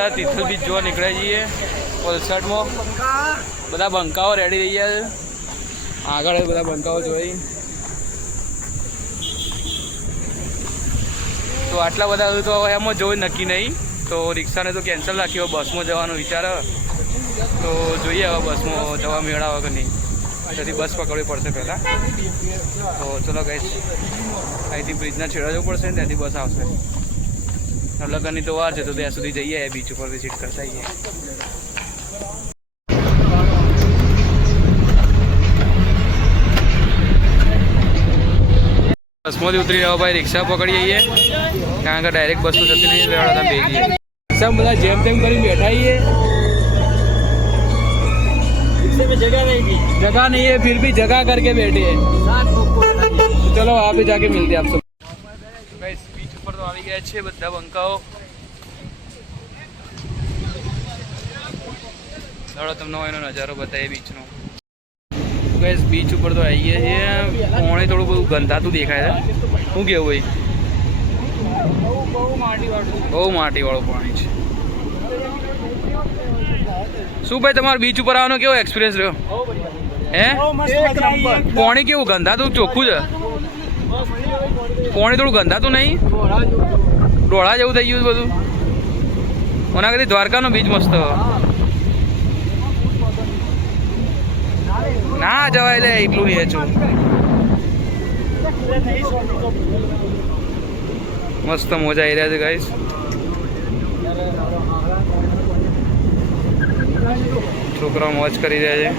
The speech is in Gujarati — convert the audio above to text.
અત્યારે તિથલ બીચ જોવા નીકળ્યા છીએ વલસાડમાં. બધા બંકાઓ રેડી થઈ ગયા છે. આગળ બધા બંકાઓ જોઈ તો આટલા બધા તો એમાં જોઈ નક્કી નહીં. તો રિક્ષાને તો કેન્સલ રાખ્યો, બસમાં જવાનો વિચાર તો જોઈએ હવે બસમાં જવા મેળાવે કે નહીં. તેથી બસ પકડવી પડશે પહેલાં. તો ચલો ગાઈસ, અહીંથી બ્રિજના છેડા જવું પડશે ને ત્યાંથી બસ આવશે. લગ્નની તો વાર છે તો ત્યાં સુધી જઈએ બીચ ઉપર વિઝિટ કરતા આવીએ. બસમાંથી ઉતરી રહ્યો ભાઈ, રિક્ષા પકડી જઈએ કારણ કે ડાયરેક્ટ બસ તો જતી નહીં. લેવાડા ભેગી રિક્ષા બધા જેમ તેમ કરીને બેઠા છીએ. जगह नहीं है फिर भी जगह करके बैठे हैं. चलो वहाँ पे जाके मिलते हैं आप सब. गाइस बीच ऊपर तो આવી ગયા છે બધા બંકાઓ. ચાલો તમને એનો નજારો બતાવીએ બીચનો. ગાઈસ બીચ ઉપર તો આવી ગયા છે. પાણી થોડું બધું ગંધાતું દેખાય છે. શું કેવું ભાઈ? બહુ માટીવાળું પાણી છે. શું ભાઈ તમારો બીચ ઉપર આવવાનો કેવો એક્સપિરિયન્સ રહ્યો? હે પાણી કેવું ગંધાતું ચોખ્ખું છે? પાણી થોડું ગંધાતું નહીં? ડોળા જેવું થઈ ગયું બધું. ઓના કરતી દ્વારકાનો બીચ મસ્ત. ના જવાય લે, એટલું નહીં છું. મસ્ત મજા આવી રહ્યા છે ગાઈસ. છોકરાઓ મોજ કરી રહ્યા છે.